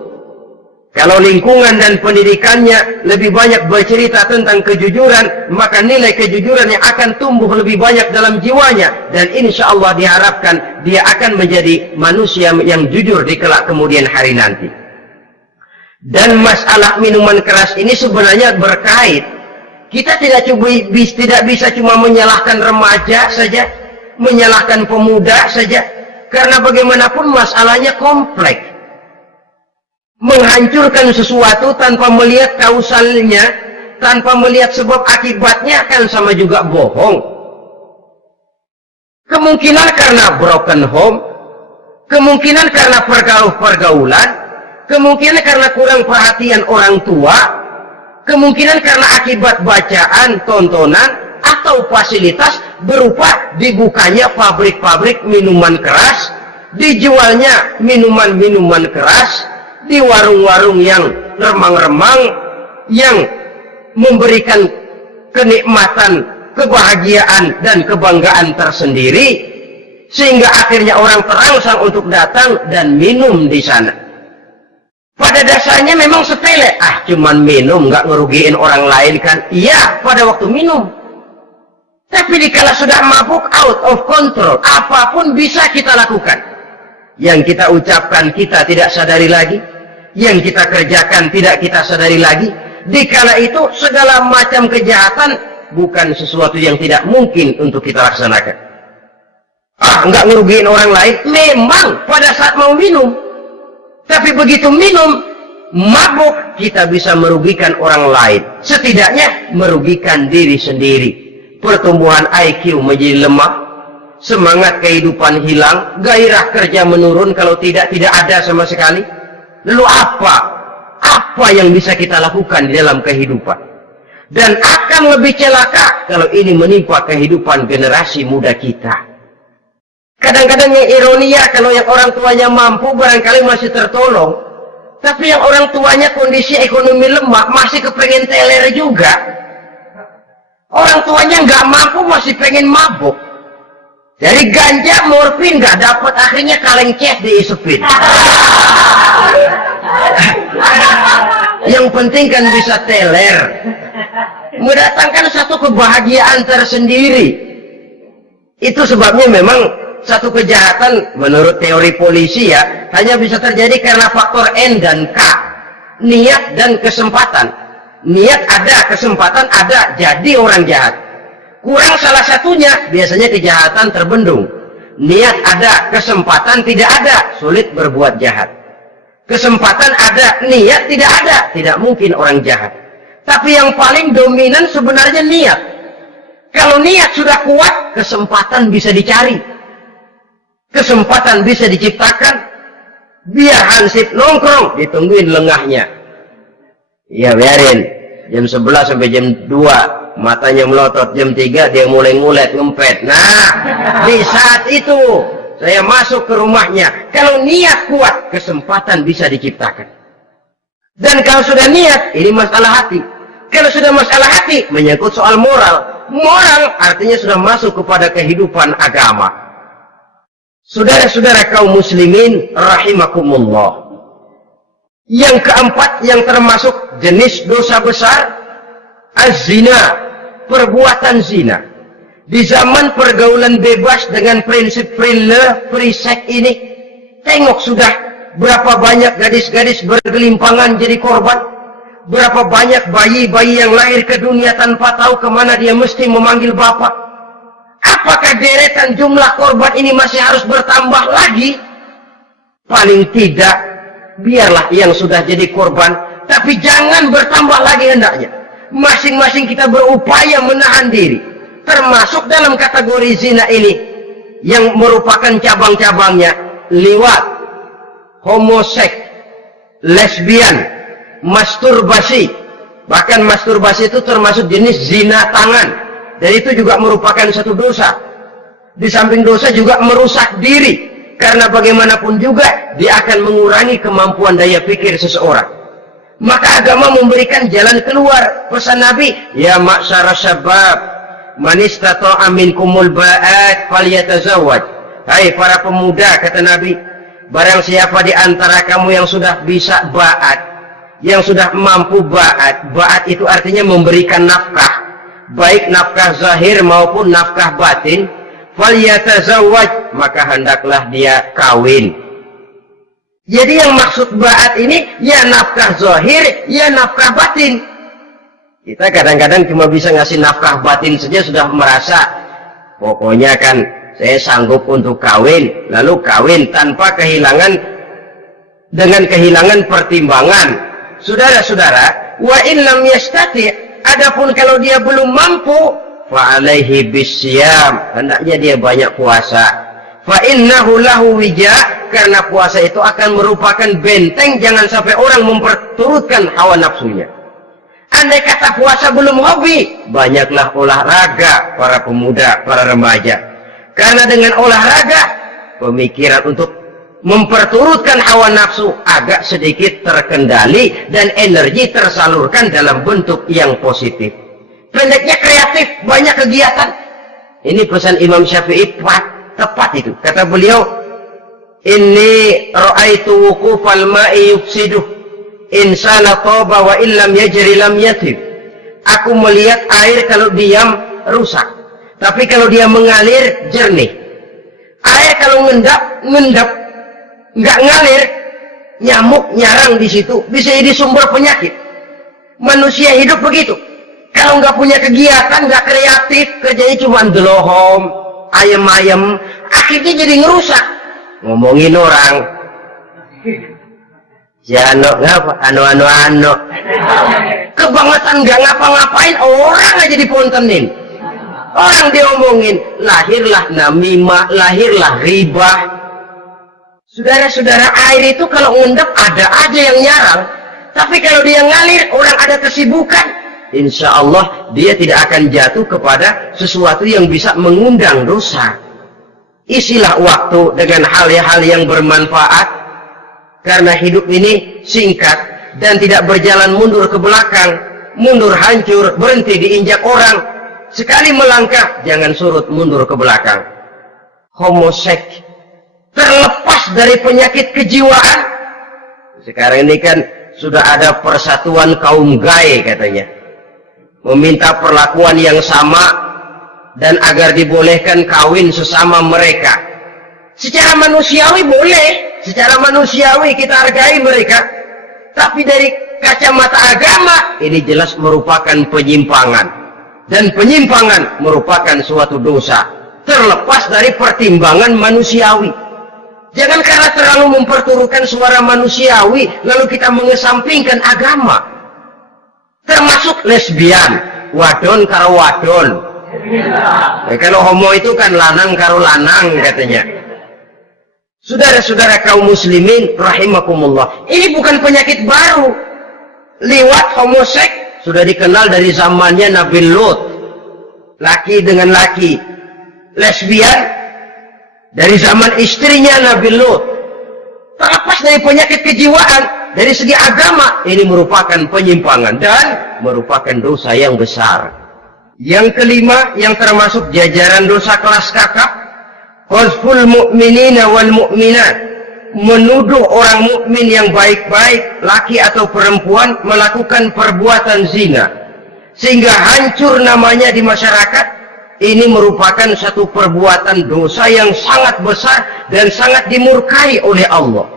Kalau lingkungan dan pendidikannya lebih banyak bercerita tentang kejujuran, maka nilai kejujuran yang akan tumbuh lebih banyak dalam jiwanya. Dan insya Allah diharapkan dia akan menjadi manusia yang jujur di kelak kemudian hari nanti. Dan masalah minuman keras ini sebenarnya berkait. Kita tidak bisa cuma menyalahkan remaja saja, menyalahkan pemuda saja. Karena bagaimanapun masalahnya kompleks. Menghancurkan sesuatu tanpa melihat kausalnya, tanpa melihat sebab akibatnya akan sama juga bohong. Kemungkinan karena broken home, kemungkinan karena pergaulan, kemungkinan karena kurang perhatian orang tua, kemungkinan karena akibat bacaan, tontonan, atau fasilitas berupa dibukanya pabrik-pabrik minuman keras, dijualnya minuman-minuman keras, di warung-warung yang remang-remang, yang memberikan kenikmatan, kebahagiaan, dan kebanggaan tersendiri, sehingga akhirnya orang terangsang untuk datang dan minum di sana. Pada dasarnya memang sepele, cuman minum, nggak ngerugiin orang lain kan? Iya, pada waktu minum. Tapi dikala sudah mabuk, out of control, apapun bisa kita lakukan. Yang kita ucapkan kita tidak sadari lagi, yang kita kerjakan tidak kita sadari lagi. Dikala itu segala macam kejahatan bukan sesuatu yang tidak mungkin untuk kita laksanakan. Nggak ngerugiin orang lain, memang pada saat mau minum. Tapi begitu minum, mabuk, kita bisa merugikan orang lain. Setidaknya merugikan diri sendiri. Pertumbuhan IQ menjadi lemah, semangat kehidupan hilang, gairah kerja menurun kalau tidak ada sama sekali. Lalu apa yang bisa kita lakukan di dalam kehidupan? Dan akan lebih celaka kalau ini menimpa kehidupan generasi muda kita. Kadang-kadang yang ironia, kalau yang orang tuanya mampu barangkali masih tertolong, tapi yang orang tuanya kondisi ekonomi lemah masih kepengen teler juga. Orang tuanya nggak mampu masih pengen mabuk. Dari ganja, morfin nggak dapat, akhirnya kaleng cek diisepin. Yang penting kan bisa teler, mendatangkan satu kebahagiaan tersendiri. Itu sebabnya memang satu kejahatan menurut teori polisi ya hanya bisa terjadi karena faktor N dan K, niat dan kesempatan. Niat ada, kesempatan ada, jadi orang jahat. Kurang salah satunya, biasanya kejahatan terbendung. Niat ada, kesempatan tidak ada, sulit berbuat jahat. Kesempatan ada, niat tidak ada, tidak mungkin orang jahat. Tapi yang paling dominan sebenarnya niat. Kalau niat sudah kuat, kesempatan bisa dicari. kesempatan bisa diciptakan, biar hansip nongkrong, ditungguin lengahnya. Iya, biarin. Jam 11 sampai jam 2, matanya melotot. Jam 3 dia mulai ngulet, ngempet. Nah, di saat itu saya masuk ke rumahnya. Kalau niat kuat, kesempatan bisa diciptakan. Dan kalau sudah niat, ini masalah hati. Kalau sudah masalah hati, menyangkut soal moral. Moral artinya sudah masuk kepada kehidupan agama. Saudara-saudara kaum muslimin rahimakumullah. Yang keempat yang termasuk jenis dosa besar, az-zina, perbuatan zina. Di zaman pergaulan bebas dengan prinsip free sex ini, tengok sudah berapa banyak gadis-gadis bergelimpangan jadi korban. Berapa banyak bayi-bayi yang lahir ke dunia tanpa tahu kemana dia mesti memanggil bapak. Apakah deretan jumlah korban ini masih harus bertambah lagi? Paling tidak, biarlah yang sudah jadi korban, tapi jangan bertambah lagi hendaknya. Masing-masing kita berupaya menahan diri. Termasuk dalam kategori zina ini, yang merupakan cabang-cabangnya, liwat, homoseks, lesbian, masturbasi. Bahkan masturbasi itu termasuk jenis zina tangan. Dan itu juga merupakan satu dosa. Di samping dosa juga merusak diri. Karena bagaimanapun juga dia akan mengurangi kemampuan daya pikir seseorang. Maka agama memberikan jalan keluar. Pesan Nabi, ya ma'syara syabab, man istata'a minkumul ba'at falyatazawwaj. Hai para pemuda, kata Nabi, barang siapa di antara kamu yang sudah bisa ba'at, yang sudah mampu ba'at. Ba'at itu artinya memberikan nafkah, baik nafkah zahir maupun nafkah batin, falyatazawwaj, maka hendaklah dia kawin. Jadi yang maksud ba'at ini ya nafkah zahir, ya nafkah batin. Kita kadang-kadang cuma bisa ngasih nafkah batin saja sudah merasa pokoknya kan saya sanggup untuk kawin, lalu kawin tanpa kehilangan, dengan kehilangan pertimbangan. Saudara-saudara, wa in lam yastati', adapun kalau dia belum mampu, fa alaihi bisyam, hendaknya dia banyak puasa. Fa innahu lahu wija, karena puasa itu akan merupakan benteng jangan sampai orang memperturutkan hawa nafsunya. Andai kata puasa belum hobi, banyaklah olahraga para pemuda, para remaja. Karena dengan olahraga, pemikiran untuk memperturutkan hawa nafsu agak sedikit terkendali dan energi tersalurkan dalam bentuk yang positif. Pendeknya kreatif, banyak kegiatan. Ini pesan Imam Syafi'i tepat itu. Kata beliau, inni ra'aitu wuqufal ma'i yufsiduh, insana toba wa illam yajri lam yatib. Aku melihat air kalau diam rusak, tapi kalau dia mengalir jernih. Air kalau ngendap nggak ngalir, nyamuk nyarang di situ, bisa jadi sumber penyakit. Manusia hidup begitu. Kalau nggak punya kegiatan, nggak kreatif, kerjanya cuma delohom, ayam-ayam, akhirnya jadi ngerusak. Ngomongin orang, ya ngapa, anu, kebangetan nggak ngapa-ngapain, orang aja dipontenin, orang diomongin, lahirlah namimah, lahirlah ribah. Saudara-saudara, air itu kalau ngendap ada aja yang nyarang, tapi kalau dia ngalir, orang ada kesibukan, insya Allah dia tidak akan jatuh kepada sesuatu yang bisa mengundang dosa. Isilah waktu dengan hal-hal yang bermanfaat, karena hidup ini singkat dan tidak berjalan mundur ke belakang, mundur hancur, berhenti diinjak orang. Sekali melangkah, jangan surut mundur ke belakang. Homoseks terlepas dari penyakit kejiwaan. Sekarang ini kan sudah ada persatuan kaum gay katanya, meminta perlakuan yang sama dan agar dibolehkan kawin sesama mereka. Secara manusiawi boleh, secara manusiawi kita hargai mereka, tapi dari kacamata agama ini jelas merupakan penyimpangan, dan penyimpangan merupakan suatu dosa terlepas dari pertimbangan manusiawi. Jangan karena terlalu memperturutkan suara manusiawi lalu kita mengesampingkan agama. Termasuk lesbian, wadon karo wadon. Kalau homo itu kan lanang karo lanang katanya. Saudara-saudara kaum muslimin rahimakumullah, ini bukan penyakit baru. Liwat, homoseks sudah dikenal dari zamannya Nabi Lut, laki dengan laki. Lesbian dari zaman istrinya Nabi Lut. Terlepas dari penyakit kejiwaan, dari segi agama ini merupakan penyimpangan dan merupakan dosa yang besar. Yang kelima, yang termasuk jajaran dosa kelas kakap, qazful mu'minina wal mu'minat, menuduh orang mukmin yang baik-baik, laki atau perempuan, melakukan perbuatan zina sehingga hancur namanya di masyarakat. Ini merupakan satu perbuatan dosa yang sangat besar dan sangat dimurkai oleh Allah.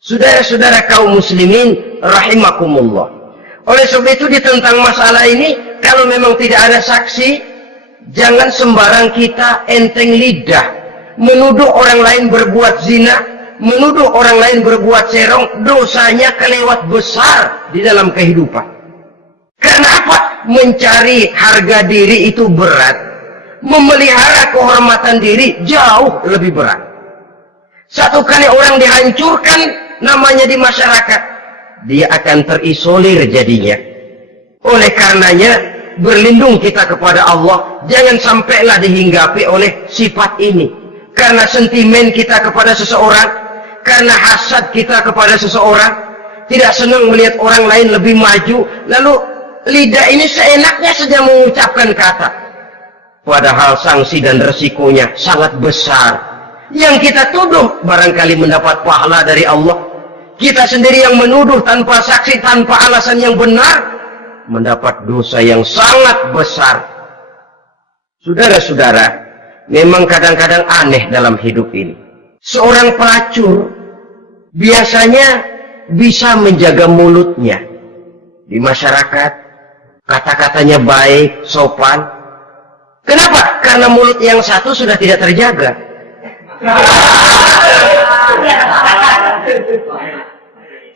Saudara-saudara kaum muslimin rahimakumullah, oleh sebab itu di tentang masalah ini, kalau memang tidak ada saksi, jangan sembarang kita enteng lidah menuduh orang lain berbuat zina, menuduh orang lain berbuat serong. Dosanya kelewat besar di dalam kehidupan. Karena apa? Mencari harga diri itu berat, memelihara kehormatan diri jauh lebih berat. Satu kali orang dihancurkan namanya di masyarakat, dia akan terisolir jadinya. Oleh karenanya, berlindung kita kepada Allah, jangan sampailah dihinggapi oleh sifat ini. Karena sentimen kita kepada seseorang, karena hasad kita kepada seseorang, tidak senang melihat orang lain lebih maju, lalu lidah ini seenaknya saja mengucapkan kata. Padahal sanksi dan resikonya sangat besar. Yang kita tuduh barangkali mendapat pahala dari Allah. Kita sendiri yang menuduh tanpa saksi, tanpa alasan yang benar, mendapat dosa yang sangat besar. Saudara-saudara, memang kadang-kadang aneh dalam hidup ini. Seorang pelacur biasanya bisa menjaga mulutnya di masyarakat, kata-katanya baik, sopan. Kenapa? Karena mulut yang satu sudah tidak terjaga.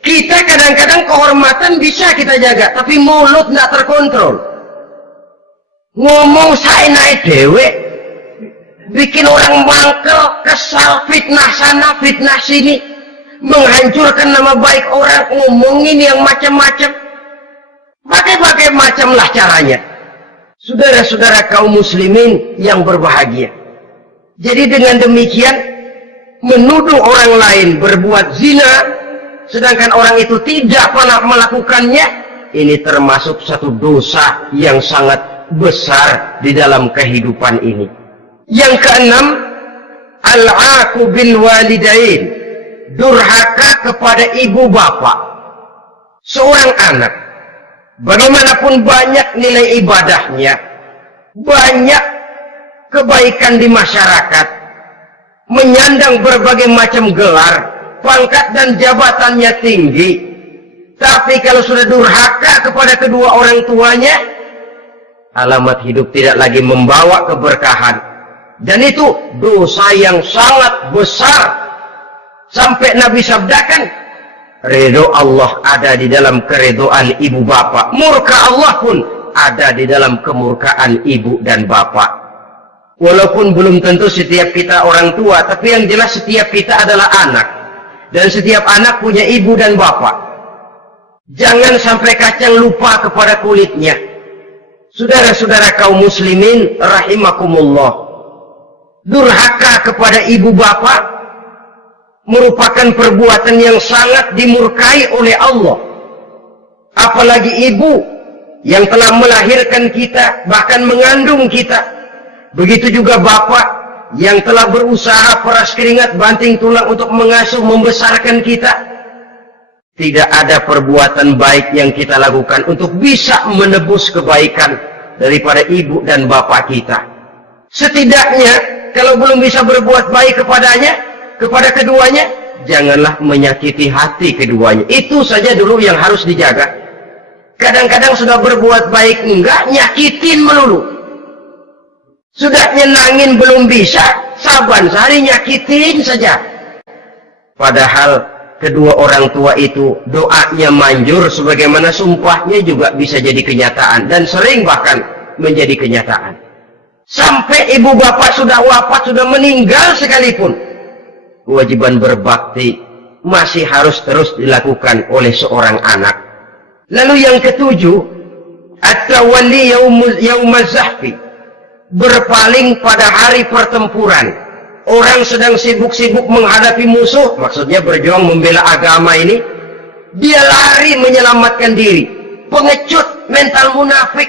Kita kadang-kadang kehormatan bisa kita jaga, tapi mulut tidak terkontrol. Ngomong saya naik dewe, bikin orang mangkel, kesal, fitnah sana, fitnah sini, menghancurkan nama baik orang, ngomongin yang macam-macam. Bagai-bagai macam lah caranya. Saudara-saudara kaum muslimin yang berbahagia. Jadi dengan demikian, menuduh orang lain berbuat zina, sedangkan orang itu tidak pernah melakukannya, ini termasuk satu dosa yang sangat besar di dalam kehidupan ini. Yang keenam, al-aqu bil walidain, durhaka kepada ibu bapak. Seorang anak, bagaimanapun banyak nilai ibadahnya, banyak kebaikan di masyarakat, menyandang berbagai macam gelar, pangkat dan jabatannya tinggi, tapi kalau sudah durhaka kepada kedua orang tuanya, alamat hidup tidak lagi membawa keberkahan. Dan itu dosa yang sangat besar. Sampai Nabi sabdakan, ridho Allah ada di dalam keridhoan ibu bapak, murka Allah pun ada di dalam kemurkaan ibu dan bapak. Walaupun belum tentu setiap kita orang tua, tapi yang jelas setiap kita adalah anak, dan setiap anak punya ibu dan bapak. Jangan sampai kacang lupa kepada kulitnya. Saudara-saudara kaum muslimin rahimakumullah, durhaka kepada ibu bapak merupakan perbuatan yang sangat dimurkai oleh Allah. Apalagi ibu yang telah melahirkan kita, bahkan mengandung kita. Begitu juga bapak yang telah berusaha peras keringat banting tulang untuk mengasuh membesarkan kita. Tidak ada perbuatan baik yang kita lakukan untuk bisa menebus kebaikan daripada ibu dan bapak kita. Setidaknya kalau belum bisa berbuat baik kepadanya, kepada keduanya, janganlah menyakiti hati keduanya. Itu saja dulu yang harus dijaga. Kadang-kadang sudah berbuat baik enggak, nyakitin melulu. Sudah nyenangin belum bisa, saban sehari nyakitin saja. Padahal kedua orang tua itu doanya manjur, sebagaimana sumpahnya juga bisa jadi kenyataan, dan sering bahkan menjadi kenyataan. Sampai ibu bapak sudah wafat, sudah meninggal sekalipun, kewajiban berbakti masih harus terus dilakukan oleh seorang anak. Lalu yang ketujuh, at-tawalli yaumaz zahfi, berpaling pada hari pertempuran. Orang sedang sibuk-sibuk menghadapi musuh, maksudnya berjuang membela agama ini, dia lari menyelamatkan diri. Pengecut, mental munafik.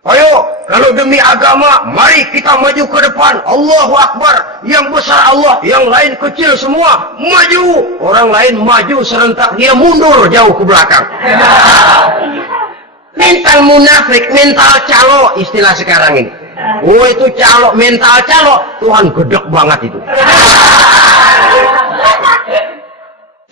Ayo, kalau demi agama, mari kita maju ke depan. Allahu Akbar, yang besar Allah, yang lain kecil semua, maju. Orang lain maju serentak, dia mundur jauh ke belakang. Mental munafik, mental calo, istilah sekarang ini. Oh, itu calo, mental calo, Tuhan gedek banget itu.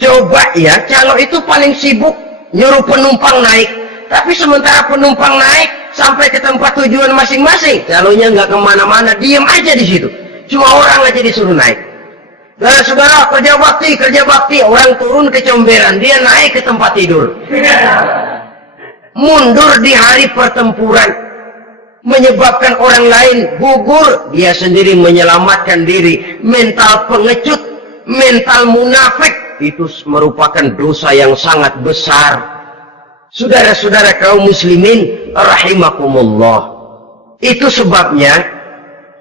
Coba ya, calo itu paling sibuk nyuruh penumpang naik. Tapi sementara penumpang naik sampai ke tempat tujuan masing-masing, calonya nggak kemana-mana, diem aja di situ. Cuma orang aja disuruh naik. Nah, saudara, kerja bakti, orang turun ke comberan, dia naik ke tempat tidur. Mundur di hari pertempuran, menyebabkan orang lain gugur, dia sendiri menyelamatkan diri. Mental pengecut, mental munafik, itu merupakan dosa yang sangat besar. Saudara-saudara kaum muslimin rahimakumullah, itu sebabnya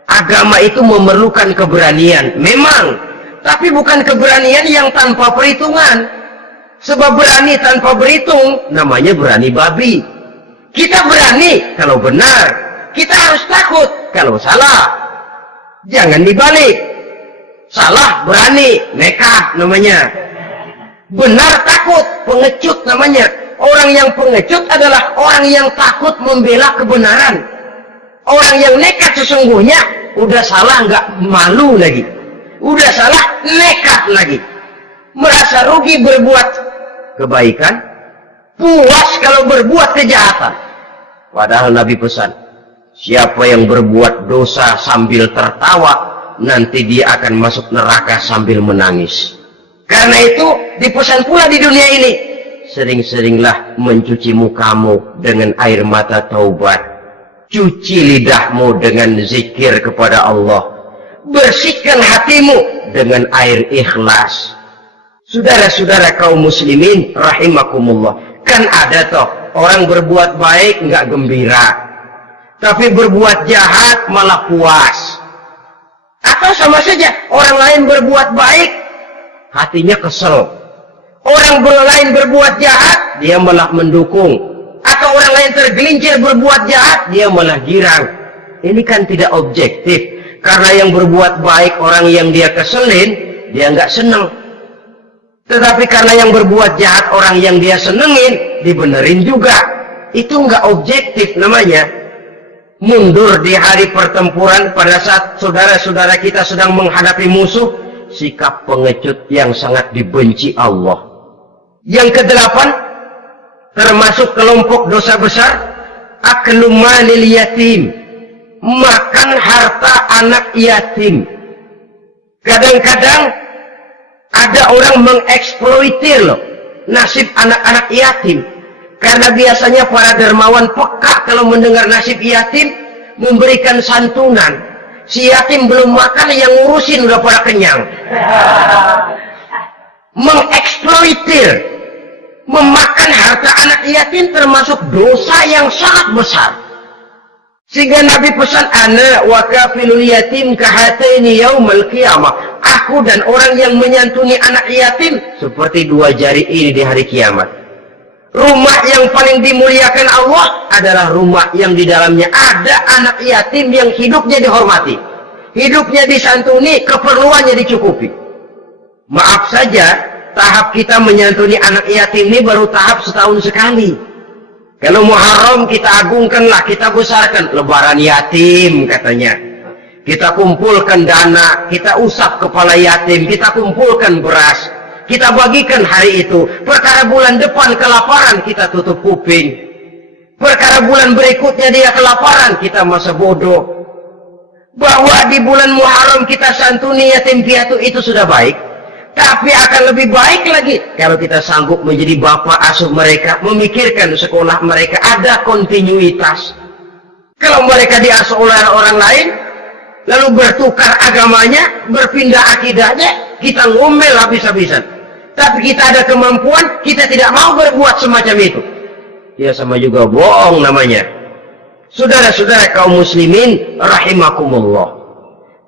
agama itu memerlukan keberanian memang, tapi bukan keberanian yang tanpa perhitungan. Sebab berani tanpa berhitung namanya berani babi. Kita berani kalau benar, kita harus takut kalau salah. Jangan dibalik. Salah berani, nekat namanya. Benar takut, pengecut namanya. Orang yang pengecut adalah orang yang takut membela kebenaran. Orang yang nekat sesungguhnya udah salah nggak malu lagi. Udah salah nekat lagi. Merasa rugi berbuat kebaikan, puas kalau berbuat kejahatan. Padahal Nabi pesan, siapa yang berbuat dosa sambil tertawa, nanti dia akan masuk neraka sambil menangis. Karena itu dipesan pula di dunia ini, sering-seringlah mencuci mukamu dengan air mata taubat, cuci lidahmu dengan zikir kepada Allah, bersihkan hatimu dengan air ikhlas. Saudara-saudara kaum muslimin rahimakumullah, kan ada toh orang berbuat baik nggak gembira, tapi berbuat jahat malah puas. Atau sama saja, orang lain berbuat baik, hatinya kesel. Orang lain berbuat jahat, dia malah mendukung. Atau orang lain tergelincir berbuat jahat, dia malah girang. Ini kan tidak objektif. Karena yang berbuat baik, orang yang dia keselin, dia nggak seneng. Tetapi karena yang berbuat jahat, orang yang dia senengin, dibenerin juga. Itu nggak objektif namanya. Mundur di hari pertempuran pada saat saudara-saudara kita sedang menghadapi musuh, sikap pengecut yang sangat dibenci Allah. Yang kedelapan, termasuk kelompok dosa besar, aklu malil yatim, makan harta anak yatim. Kadang-kadang ada orang mengeksploitir loh nasib anak-anak yatim. Karena biasanya para dermawan peka kalau mendengar nasib yatim, memberikan santunan. Si yatim belum makan, yang ngurusin udah pada kenyang. Mengeksploitir, memakan harta anak yatim termasuk dosa yang sangat besar. Sehingga Nabi pesan, ana wa kafilul yatim kahataini yaumal qiyamah. Aku dan orang yang menyantuni anak yatim seperti dua jari ini di hari kiamat. Rumah yang paling dimuliakan Allah adalah rumah yang di dalamnya ada anak yatim yang hidupnya dihormati, hidupnya disantuni, keperluannya dicukupi. Maaf saja, tahap kita menyantuni anak yatim ini baru tahap setahun sekali. Kalau Muharram kita agungkanlah, kita besarkan. Lebaran yatim katanya. Kita kumpulkan dana, kita usap kepala yatim, kita kumpulkan beras, kita bagikan hari itu. Perkara bulan depan kelaparan, kita tutup kuping. Perkara bulan berikutnya dia kelaparan, kita masa bodoh. Bahwa di bulan Muharram kita santuni yatim piatu itu sudah baik. Tapi akan lebih baik lagi kalau kita sanggup menjadi bapak asuh mereka, memikirkan sekolah mereka, ada kontinuitas. Kalau mereka diasuh oleh orang lain, lalu bertukar agamanya, berpindah akidahnya, kita ngomel habis-habisan. Tapi kita ada kemampuan, kita tidak mau berbuat semacam itu. Ya sama juga bohong namanya. Saudara-saudara kaum muslimin rahimakumullah.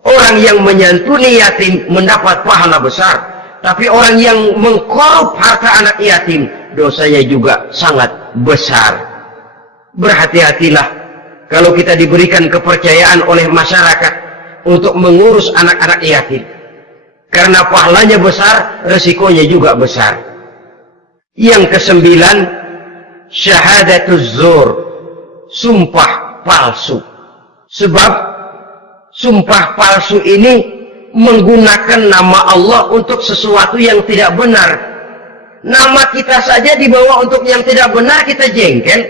Orang yang menyantuni yatim mendapat pahala besar. Tapi orang yang mengkorup harta anak yatim, dosanya juga sangat besar. Berhati-hatilah kalau kita diberikan kepercayaan oleh masyarakat untuk mengurus anak-anak yatim. Karena pahalanya besar, resikonya juga besar. Yang kesembilan, syahadatuz zur, sumpah palsu. Sebab sumpah palsu ini menggunakan nama Allah untuk sesuatu yang tidak benar. Nama kita saja dibawa untuk yang tidak benar, kita jengkel.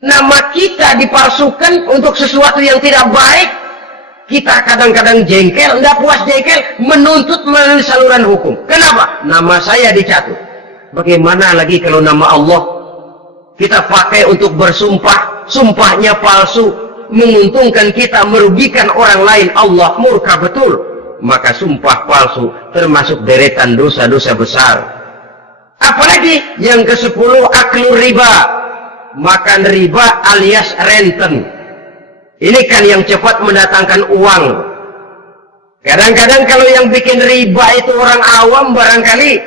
Nama kita dipalsukan untuk sesuatu yang tidak baik, kita kadang-kadang jengkel, tidak puas jengkel, menuntut melalui saluran hukum. Kenapa? Nama saya dicatut. Bagaimana lagi kalau nama Allah kita pakai untuk bersumpah, sumpahnya palsu, menguntungkan kita, merugikan orang lain, Allah murka betul. Maka sumpah palsu termasuk deretan dosa-dosa besar. Apalagi yang ke-10, aklu riba, makan riba alias renten. Ini kan yang cepat mendatangkan uang. Kadang-kadang kalau yang bikin riba itu orang awam barangkali,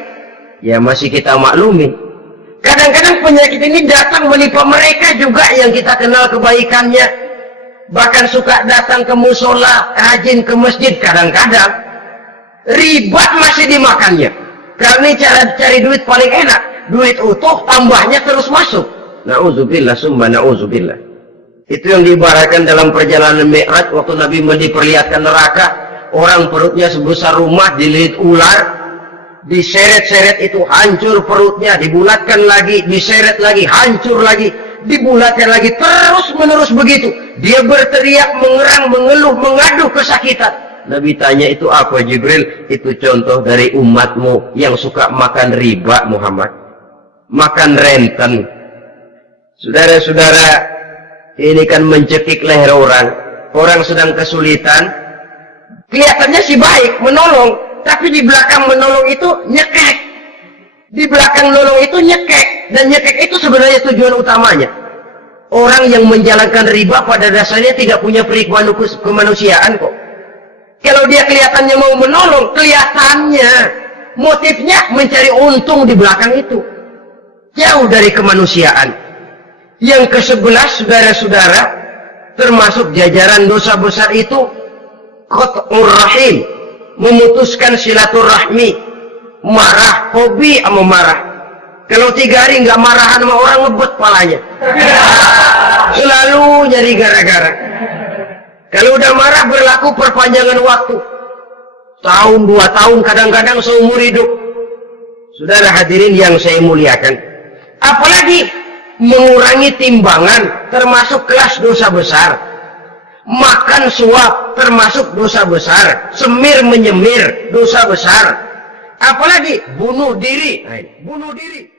ya masih kita maklumi. Kadang-kadang penyakit ini datang menimpa mereka juga yang kita kenal kebaikannya. Bahkan suka datang ke musola, rajin ke masjid kadang-kadang. Riba masih dimakannya. Karena cara cari duit paling enak. Duit utuh, tambahnya terus masuk. Na'udzubillah, summa na'udzubillah. Itu yang diibaratkan dalam perjalanan Mi'raj waktu Nabi diperlihatkan neraka. Orang perutnya sebesar rumah dililit ular, diseret-seret itu hancur perutnya, dibulatkan lagi, diseret lagi, hancur lagi, dibulatkan lagi, terus menerus begitu. Dia berteriak, mengerang, mengeluh, mengaduh kesakitan. Nabi tanya, itu apa Jibril? Itu contoh dari umatmu yang suka makan riba Muhammad, makan renten. Saudara-saudara, ini kan mencekik leher orang. Orang sedang kesulitan, kelihatannya sih baik, menolong, tapi di belakang menolong itu nyekek. Di belakang menolong itu nyekek, dan nyekek itu sebenarnya tujuan utamanya. Orang yang menjalankan riba pada dasarnya tidak punya perikwan kemanusiaan kok. Kalau dia kelihatannya mau menolong, kelihatannya motifnya mencari untung di belakang itu. Jauh dari kemanusiaan. Yang ke-11, saudara-saudara, termasuk jajaran dosa besar itu qat'ur rahim, memutuskan silaturahmi. Marah, hobi sama marah. Kalau 3 hari nggak marahan sama orang, ngebet palanya. Selalu nyari gara-gara. Kalau udah marah berlaku perpanjangan waktu. Tahun, 2 tahun, kadang-kadang seumur hidup. Saudara hadirin yang saya muliakan. Apalagi mengurangi timbangan termasuk kelas dosa besar. Makan suap termasuk dosa besar. Semir menyemir dosa besar. Apalagi bunuh diri. Bunuh diri